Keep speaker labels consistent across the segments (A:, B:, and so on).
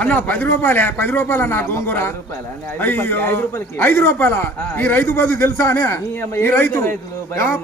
A: అన్న పది రూపాయలే పది రూపాయల నా గోంగూర. అయ్యో
B: ఐదు
A: రూపాయల? ఈ రైతు బదు తెలుసానే
B: ఈ అమ్మ
A: ఈ రైతు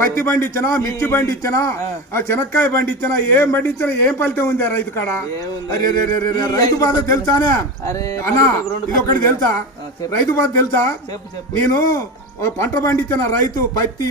A: పత్తి బండి ఇచ్చినా మిర్చి బండి ఇచ్చినా ఆ చెనక్కాయ బండి ఇచ్చినా ఏం బండి ఇచ్చినా ఏం ఫలితం ఉంది రైతు కాడ? అరే రైతు బాధ తెలుసానే? అన్న ఇది ఒకటి తెలుసా. రైతు బాధ తెలుసా? నేను పంట పండించిన రైతు పత్తి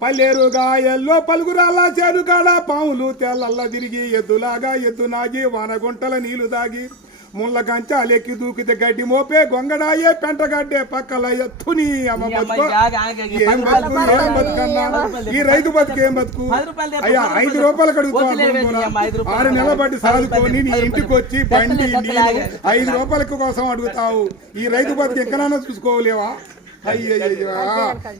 A: పల్లెరుగా ఎల్లో పలుగురాల చేను కాడ పాములు తెల్లల్ల తిరిగి ఎద్దులాగా ఎద్దు నాగి వానగుంటల నీళ్ళు దాగి ముళ్ళ కంచాలెక్కి దూకితే గడ్డి మోపే గొంగడాయే పెంటగడ్డే పక్కల ఎత్తుని అమ్మ బతుకు. ఏం బతుకు ఏం బతుకన్నా ఈ రైతు బతుకు ఏం బతుకు? అయ్యా ఐదు
B: రూపాయలు
A: కడుగుతావు
B: రూపాయలు
A: ఆరు నెలల బట్టి
B: రూపాయలు
A: సాదుకొని నీ ఇంటికి. వచ్చి బండి నీళ్ళు. ఐదు రూపాయలకి కోసం అడుగుతావు. ఈ రైతు బతుకు ఎక్కడైనా చూసుకోలేవా? అయ్యయ్యో.